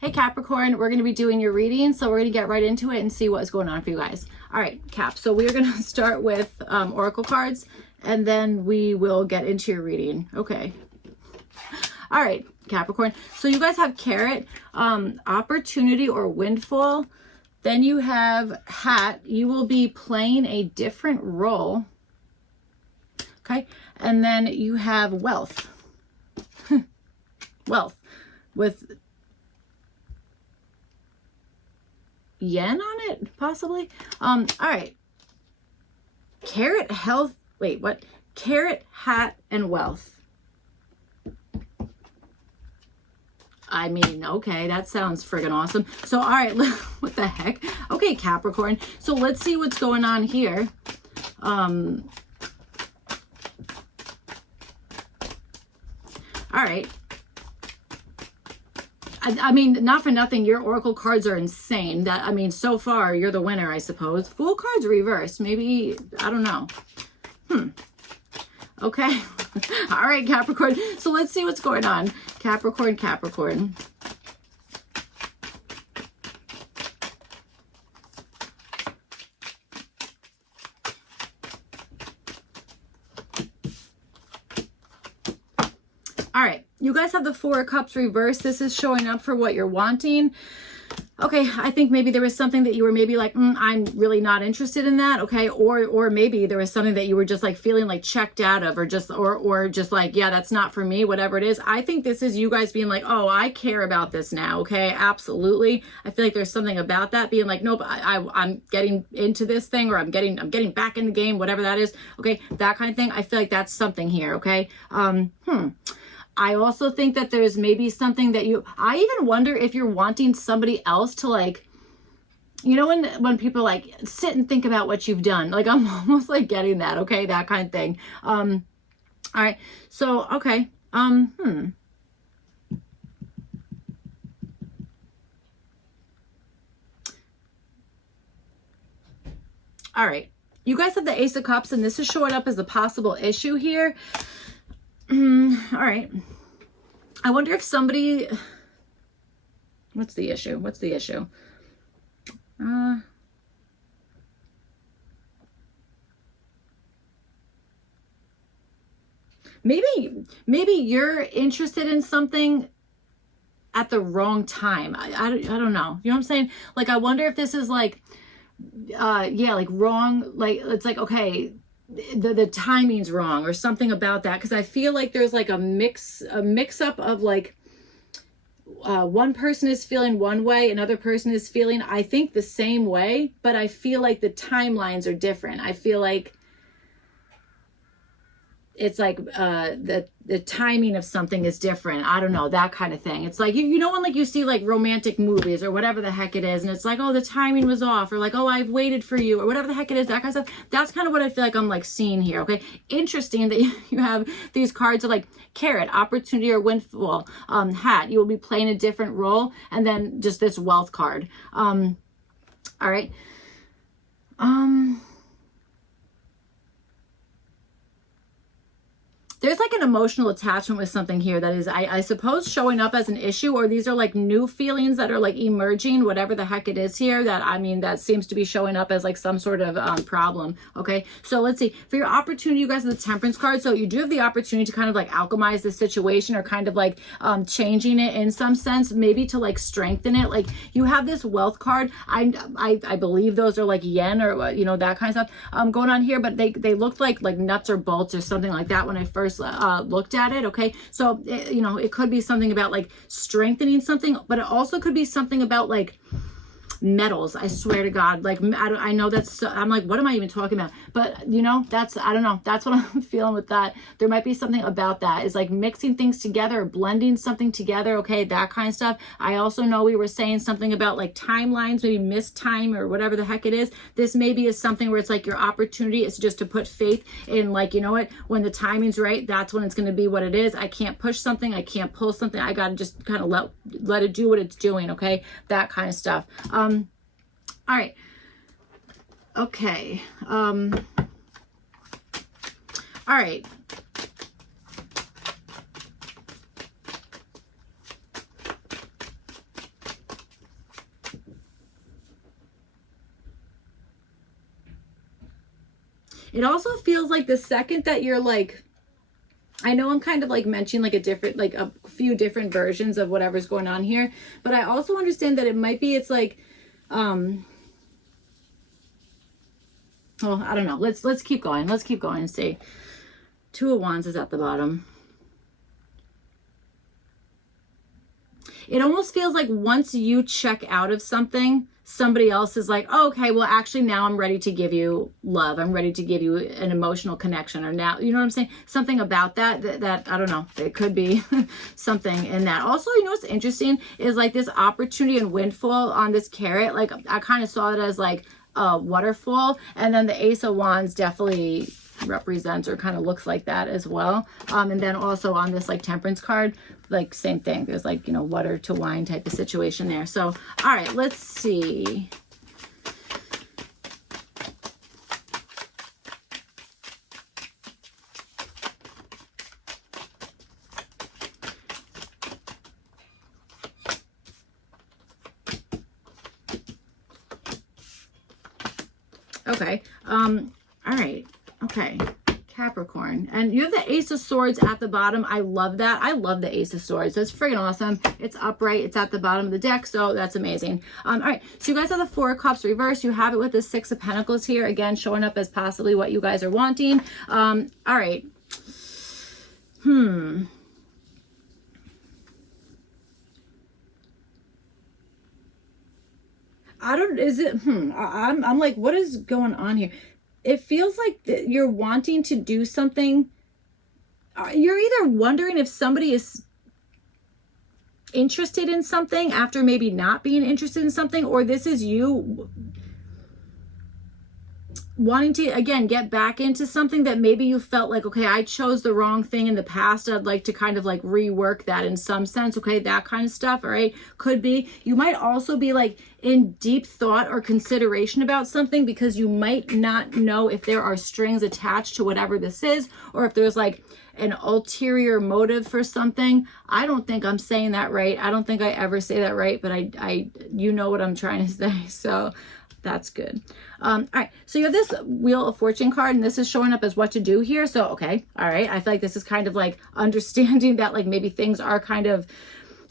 Hey Capricorn, we're going to be doing your reading, so we're going to get right into it and see what's going on for you guys. All right, Cap, so we're going to start with oracle cards, and then we will get into your reading. Okay. All right, Capricorn. So you guys have carrot, opportunity or windfall. Then you have hat. You will be playing a different role. Okay. And then you have wealth. Wealth with yen on it, possibly. All right. Carrot, health. Wait, what? Carrot, hat, and wealth. I mean, okay, that sounds friggin' awesome. So, all right, what the heck? Okay, Capricorn. So let's see what's going on here. All right. I mean, not for nothing, your oracle cards are insane. That, I mean, so far, you're the winner, I suppose. Fool cards reversed. Maybe, I don't know. Okay. All right, Capricorn. So let's see what's going on. Capricorn, Capricorn. All right, you guys have the Four of Cups reversed. This is showing up for what you're wanting. Okay, I think maybe there was something that you were maybe like, I'm really not interested in that, okay? Or maybe there was something that you were just like feeling like checked out of, or just like, yeah, that's not for me, whatever it is. I think this is you guys being like, oh, I care about this now, okay? Absolutely. I feel like there's something about that being like, nope, I'm getting into this thing, or I'm getting back in the game, whatever that is, okay? That kind of thing. I feel like that's something here, okay? I also think that there's maybe something that I even wonder if you're wanting somebody else to, like, you know, when people like sit and think about what you've done, like I'm almost like getting that, okay? That kind of thing. All right. So, okay. All right. You guys have the Ace of Cups, and this is showing up as a possible issue here. All right. I wonder if somebody, what's the issue? What's the issue? Maybe you're interested in something at the wrong time. I don't know. You know what I'm saying? Like, I wonder if this is like, yeah, like wrong. Like, it's like, okay, the timing's wrong or something about that, because I feel like there's like a mix up of like one person is feeling one way, another person is feeling, I think, the same way, but I feel like the timelines are different. I feel like it's like the timing of something is different. I don't know, that kind of thing. It's like, you know, when like you see like romantic movies or whatever the heck it is, and it's like, oh, the timing was off, or like, oh, I've waited for you, or whatever the heck it is, that kind of stuff. That's kind of what I feel like I'm like seeing here. Okay, interesting that you have these cards of like carrot, opportunity or windfall, hat. You will be playing a different role, and then just this wealth card. All right. There's like an emotional attachment with something here that is, I suppose, showing up as an issue, or these are like new feelings that are like emerging, whatever the heck it is here, that, I mean, that seems to be showing up as like some sort of problem. Okay, so let's see. For your opportunity, you guys have the Temperance card. So you do have the opportunity to kind of like alchemize the situation, or kind of like changing it in some sense, maybe to like strengthen it. Like, you have this wealth card. I believe those are like yen, or, you know, that kind of stuff going on here, but they looked like nuts or bolts or something like that when I first looked at it. Okay, so you know, it could be something about like strengthening something, but it also could be something about like metals. I swear to God, like I know that's, I'm like, what am I even talking about? But you know, that's, I don't know, that's what I'm feeling with that. There might be something about that, is like mixing things together, blending something together, okay, that kind of stuff. I also know we were saying something about like timelines, maybe missed time or whatever the heck it is. This maybe is something where it's like your opportunity is just to put faith in, like, you know what, when the timing's right, that's when it's going to be what it is. I can't push something, I can't pull something, I gotta just kind of let it do what it's doing, okay, that kind of stuff. All right. Okay. All right. It also feels like the second that you're like, I know I'm kind of like mentioning like a different, like a few different versions of whatever's going on here, but I also understand that it might be, it's like, well, I don't know. Let's keep going. Let's keep going and see. Two of Wands is at the bottom. It almost feels like once you check out of something, somebody else is like, oh, okay, well, actually now I'm ready to give you love. I'm ready to give you an emotional connection, or now, you know what I'm saying? Something about that I don't know. It could be something in that. Also, you know what's interesting is like this opportunity and windfall on this carrot. Like I kind of saw it as like a waterfall, and then the Ace of Wands definitely represents or kind of looks like that as well. And then also on this like Temperance card, like same thing. There's like, you know, water to wine type of situation there. So, all right, let's see. Okay. All right. Okay. Capricorn. And you have the Ace of Swords at the bottom. I love that. I love the Ace of Swords. That's friggin' awesome. It's upright. It's at the bottom of the deck. So that's amazing. All right. So you guys have the Four of Cups reversed. You have it with the Six of Pentacles here. Again, showing up as possibly what you guys are wanting. All right. I'm like, what is going on here? It feels like you're wanting to do something. You're either wondering if somebody is interested in something after maybe not being interested in something, or this is you wanting to, again, get back into something that maybe you felt like, okay, I chose the wrong thing in the past. I'd like to kind of like rework that in some sense. Okay, that kind of stuff. All right, could be. You might also be like in deep thought or consideration about something, because you might not know if there are strings attached to whatever this is, or if there's like an ulterior motive for something. I don't think I'm saying that right. I don't think I ever say that right, but you know what I'm trying to say. So that's good. All right. So you have this Wheel of Fortune card, and this is showing up as what to do here. So, okay. All right. I feel like this is kind of like understanding that like maybe things are kind of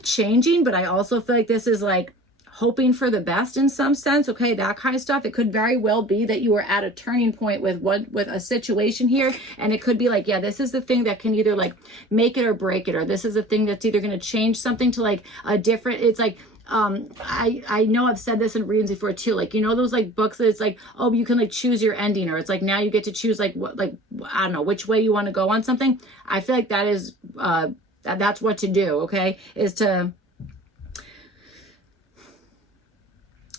changing, but I also feel like this is like hoping for the best in some sense. Okay. That kind of stuff. It could very well be that you are at a turning point with a situation here. And it could be like, yeah, this is the thing that can either like make it or break it, or this is the thing that's either going to change something to like a different, it's like, I know I've said this in readings before too, like, you know, those like books that it's like, oh, you can like choose your ending, or it's like, now you get to choose like what, like, I don't know, which way you want to go on something. I feel like that is, that's what to do. Okay. Is to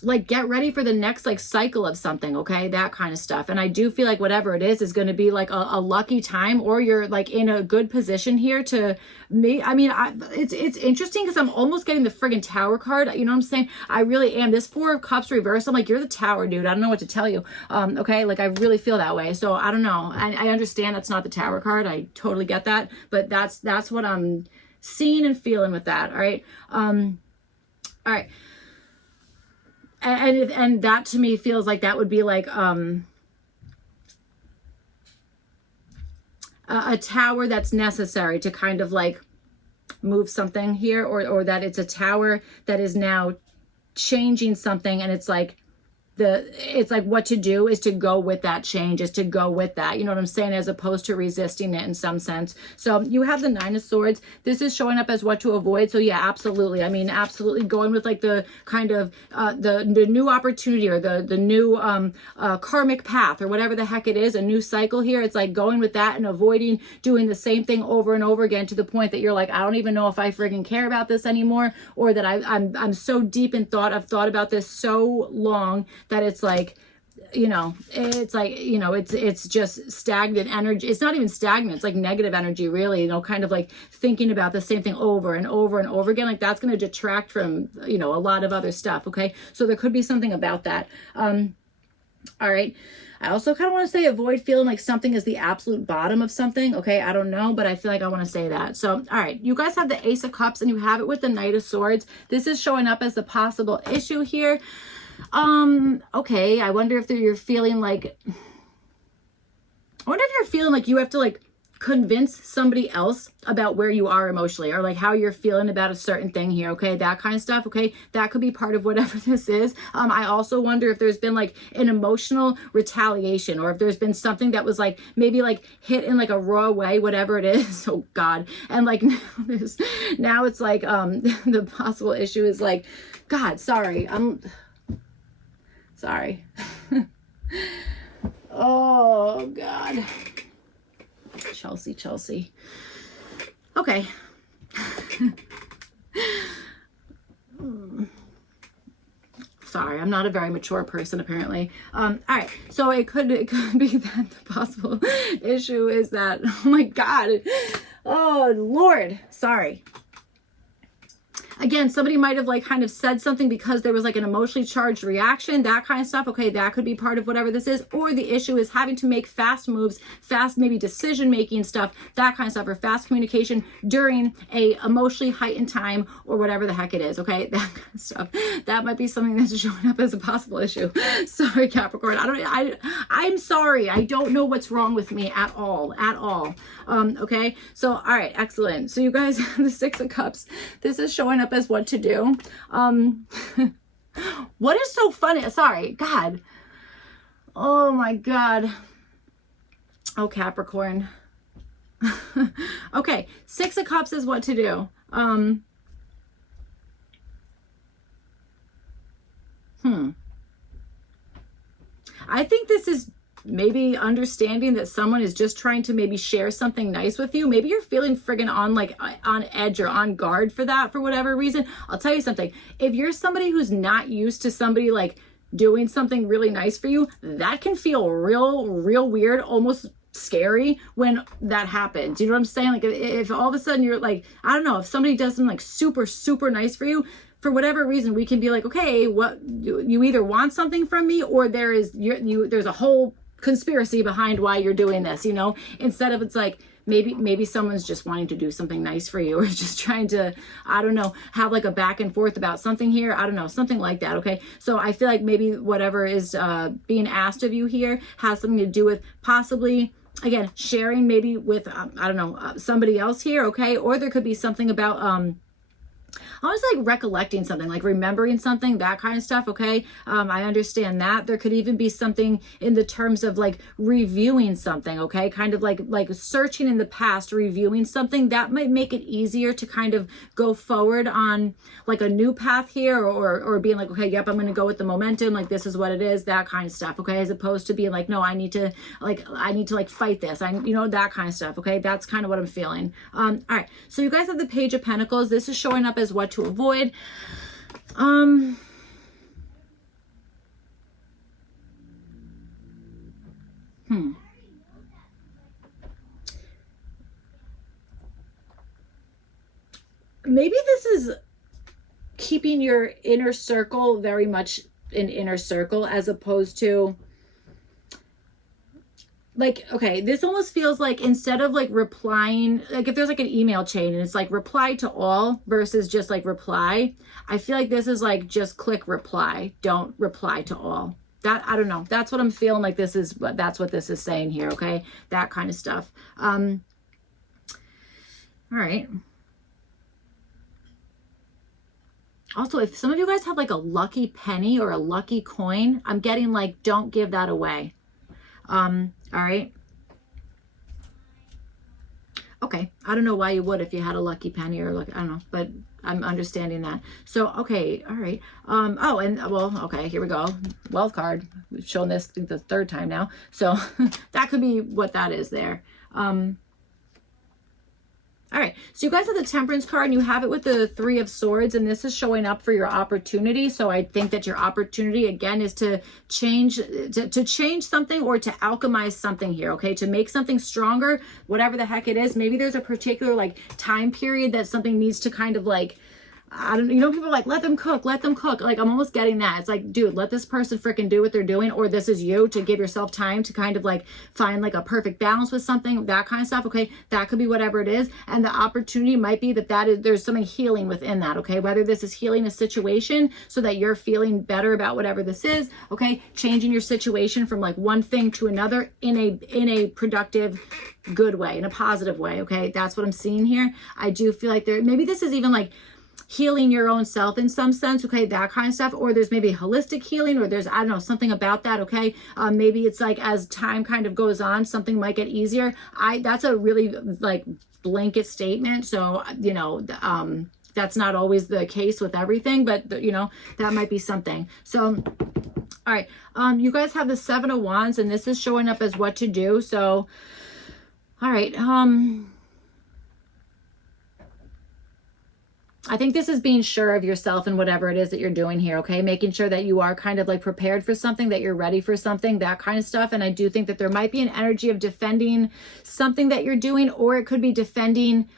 like get ready for the next like cycle of something. Okay, that kind of stuff. And I do feel like whatever it is going to be like a lucky time, or you're like in a good position here to me. I mean, it's interesting because I'm almost getting the friggin' Tower card. You know what I'm saying? I really am. This Four of Cups reversed, I'm like, you're the Tower, dude. I don't know what to tell you. Okay, like I really feel that way. So I don't know. I understand that's not the Tower card. I totally get that, but that's what I'm seeing and feeling with that. All right. All right. And that to me feels like that would be like a tower that's necessary to kind of like move something here, or that it's a tower that is now changing something, and it's like it's like what to do is to go with that change, is to go with that, you know what I'm saying, as opposed to resisting it in some sense. So you have the Nine of Swords. This is showing up as what to avoid. So yeah, absolutely. I mean, absolutely going with like the kind of the new opportunity, or the new karmic path, or whatever the heck it is, a new cycle here. It's like going with that and avoiding doing the same thing over and over again, to the point that you're like, I don't even know if I friggin' care about this anymore, or that I'm so deep in thought. I've thought about this so long that it's like, you know, it's like, you know, it's just stagnant energy. It's not even stagnant. It's like negative energy, really, you know, kind of like thinking about the same thing over and over and over again. Like that's going to detract from, you know, a lot of other stuff. Okay. So there could be something about that. All right. I also kind of want to say avoid feeling like something is the absolute bottom of something. Okay. I don't know, but I feel like I want to say that. So, all right. You guys have the Ace of Cups, and you have it with the Knight of Swords. This is showing up as the possible issue here. Okay, I wonder if you're feeling like I wonder if you're feeling like you have to like convince somebody else about where you are emotionally, or like how you're feeling about a certain thing here, okay? That kind of stuff, okay? That could be part of whatever this is. I also wonder if there's been like an emotional retaliation, or if there's been something that was like maybe like hit in like a raw way, whatever it is. Oh God. And like now it's like the possible issue is like, God, sorry. I'm sorry. Oh God. Chelsea. Okay. Sorry, I'm not a very mature person apparently. All right, so it could be that the possible issue is that, oh my God, oh Lord, sorry. Again, somebody might have like kind of said something because there was like an emotionally charged reaction, that kind of stuff. Okay, that could be part of whatever this is. Or the issue is having to make fast moves, fast maybe decision-making stuff, that kind of stuff, or fast communication during a emotionally heightened time, or whatever the heck it is, okay? That kind of stuff. That might be something that's showing up as a possible issue. Sorry, Capricorn. I'm sorry. I don't know what's wrong with me at all. Okay, so all right, excellent. So you guys, the Six of Cups, this is showing up as what to do. What is so funny? Sorry, God. Oh my God. Oh, Capricorn. Okay, Six of Cups is what to do. I think this is maybe understanding that someone is just trying to maybe share something nice with you. Maybe you're feeling friggin' on edge or on guard for that for whatever reason. I'll tell you something. If you're somebody who's not used to somebody like doing something really nice for you, that can feel real weird, almost scary when that happens. You know what I'm saying? Like if all of a sudden you're like, I don't know, if somebody does something like super nice for you, for whatever reason, we can be like, okay, what you either want something from me, or there's a whole conspiracy behind why you're doing this, you know, instead of it's like maybe someone's just wanting to do something nice for you, or just trying to, I don't know, have like a back and forth about something here. I don't know, something like that. Okay. So I feel like maybe whatever is being asked of you here has something to do with possibly, again, sharing maybe with, I don't know, somebody else here. Okay. Or there could be something about, I was like recollecting something, like remembering something, that kind of stuff. Okay. I understand that. There could even be something in the terms of like reviewing something. Okay. Kind of like searching in the past, reviewing something that might make it easier to kind of go forward on like a new path here, or being like, okay, yep, I'm going to go with the momentum. Like, this is what it is, that kind of stuff. Okay. As opposed to being like, no, I need to fight this. That kind of stuff. Okay. That's kind of what I'm feeling. All right. So you guys have the Page of Pentacles. This is showing up as what to avoid. Maybe this is keeping your inner circle very much an inner circle, as opposed to like, okay, this almost feels like instead of like replying, like if there's like an email chain and it's like reply to all versus just like reply, I feel like this is like just click reply, don't reply to all. That, I don't know. That's what I'm feeling like this is, that's what this is saying here. Okay. That kind of stuff. All right. Also, if some of you guys have like a lucky penny or a lucky coin, I'm getting like, don't give that away. All right. Okay. I don't know why you would if you had a lucky penny or I don't know, but I'm understanding that. So, okay. All right. Oh, and well, okay, here we go. Wealth card. We've shown this the third time now. So that could be what that is there. All right, so you guys have the Temperance card and you have it with the Three of Swords, and this is showing up for your opportunity. So I think that your opportunity again is to change something or to alchemize something here, okay? To make something stronger, whatever the heck it is. Maybe there's a particular like time period that something needs to kind of like I don't, you know, people are like, let them cook, let them cook. Like, I'm almost getting that. It's like, dude, let this person freaking do what they're doing, or this is you to give yourself time to kind of like find like a perfect balance with something, that kind of stuff. Okay. That could be whatever it is. And the opportunity might be there's something healing within that. Okay. Whether this is healing a situation so that you're feeling better about whatever this is. Okay. Changing your situation from like one thing to another in a productive, good way, in a positive way. Okay. That's what I'm seeing here. I do feel like maybe this is even like healing your own self in some sense, okay, that kind of stuff, or there's maybe holistic healing, or there's, I don't know, something about that, okay, maybe it's like as time kind of goes on, something might get easier. That's a really like blanket statement, so you know, that's not always the case with everything, but you know, that might be something. So all right, you guys have the 7 of Wands, and this is showing up as what to do. So all right, I think this is being sure of yourself and whatever it is that you're doing here, okay? Making sure that you are kind of like prepared for something, that you're ready for something, that kind of stuff. And I do think that there might be an energy of defending something that you're doing, or it could be defending,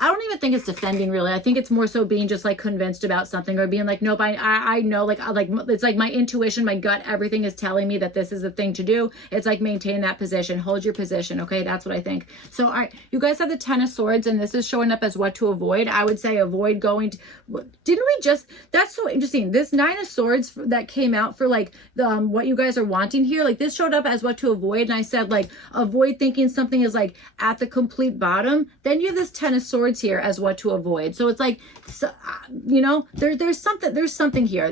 I don't even think it's defending really. I think it's more so being just like convinced about something, or being like, nope, I know, like it's like my intuition, my gut, everything is telling me that this is the thing to do. It's like maintain that position, hold your position. Okay. That's what I think. So, all right, you guys have the 10 of Swords, and this is showing up as what to avoid. I would say avoid going to, didn't we just, that's so interesting. This 9 of Swords that came out for like what you guys are wanting here, like this showed up as what to avoid. And I said like, avoid thinking something is like at the complete bottom. Then you have this 10 of Swords here as what to avoid. So it's like, you know, there's something here.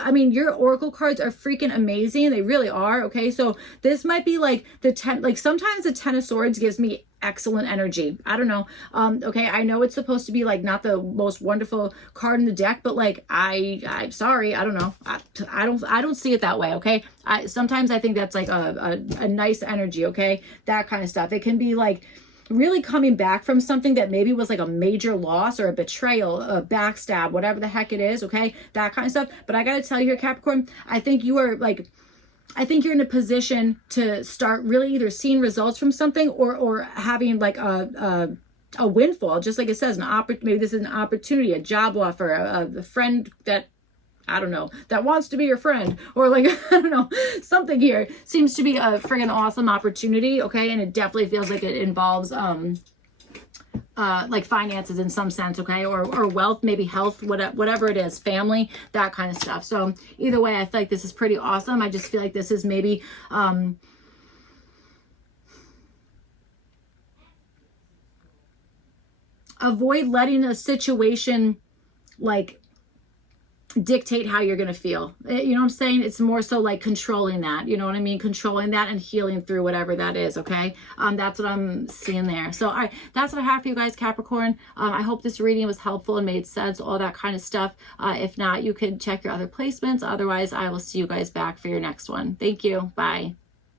I mean, your oracle cards are freaking amazing. They really are. Okay. So this might be like the 10, like sometimes the 10 of Swords gives me excellent energy. I don't know. Okay. I know it's supposed to be like not the most wonderful card in the deck, but like, I'm sorry. I don't know. I don't see it that way. Okay. Sometimes I think that's like a nice energy. Okay. That kind of stuff. It can be like really coming back from something that maybe was like a major loss or a betrayal, a backstab, whatever the heck it is. Okay. That kind of stuff. But I got to tell you here, Capricorn, I think you are like, I think you're in a position to start really either seeing results from something, or having like a windfall, just like it says, maybe this is an opportunity, a job offer, a friend that, I don't know, that wants to be your friend, or like, I don't know, something here seems to be a friggin' awesome opportunity. Okay. And it definitely feels like it involves, like finances in some sense. Okay. Or wealth, maybe health, whatever it is, family, that kind of stuff. So either way, I feel like this is pretty awesome. I just feel like this is maybe, avoid letting a situation like dictate how you're going to feel. You know what I'm saying? It's more so like controlling that, you know what I mean? Controlling that and healing through whatever that is. Okay. That's what I'm seeing there. So, all right, that's what I have for you guys, Capricorn. I hope this reading was helpful and made sense, all that kind of stuff. If not, you could check your other placements. Otherwise, I will see you guys back for your next one. Thank you. Bye.